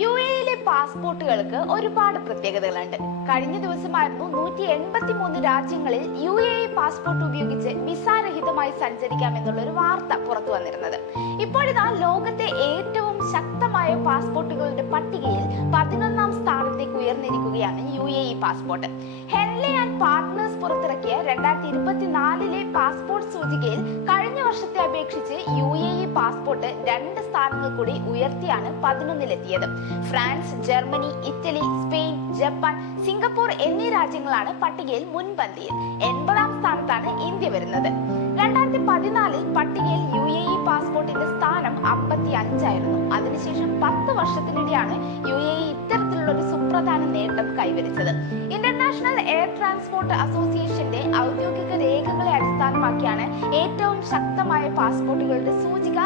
U എയിലെ പാസ്പോർട്ടുകൾക്ക് ഒരുപാട് പ്രത്യേകതകളുണ്ട്. കഴിഞ്ഞ ദിവസമായിരുന്നു നൂറ്റി എൺപത്തി മൂന്ന് രാജ്യങ്ങളിൽ യു എ പാസ്പോർട്ട് ഉപയോഗിച്ച് വിസാരഹിതമായി സഞ്ചരിക്കാം എന്നുള്ള ഒരു വാർത്ത പുറത്തു വന്നിരുന്നത്. ഇപ്പോഴിതാ ലോകത്തെ ഏറ്റവും ശക്തമായ പാസ്പോർട്ടുകളുടെ പട്ടികയിൽ പതിനൊന്നാം സ്ഥാനത്തേക്ക് ഉയർന്നിരിക്കുകയാണ് U A passport. Henley and partners പുറത്തിറക്കിയ രണ്ടായിരത്തി ഇരുപത്തിനാലിലെ പാസ്പോർട്ട് സൂചികയിൽ കഴിഞ്ഞ വർഷത്തെ അപേക്ഷിച്ച് പാസ്പോർട്ട് രണ്ട് സ്ഥാനങ്ങൾ കൂടി ഉയർത്തിയാണ് പതിനൊന്നിലെത്തിയത്. France Germany Italy Spain Japan Singapore എന്നീ രാജ്യങ്ങളാണ് പട്ടികയിൽ മുൻപന്തിയിൽ. എൺപതാം സ്ഥാനത്താണ് ഇന്ത്യ വരുന്നത്. രണ്ടായിരത്തി പതിനാലിൽ പട്ടികയിൽ യു എ ഇ പാസ്പോർട്ടിന്റെ സ്ഥാനം അമ്പത്തി അഞ്ചായിരുന്നു അതിനുശേഷം പത്ത് വർഷത്തിനിടെയാണ് യു എ ഇ ഇത്തരത്തിലുള്ള ഒരു സുപ്രധാന നേട്ടം കൈവരിച്ചത്. ഇന്റർനാഷണൽ എയർ ട്രാൻസ്പോർട്ട് അസോസിയേഷന്റെ ഔദ്യോഗിക ഏറ്റവും ശക്തമായ പാസ്പോർട്ടുകളുടെ സൂചിക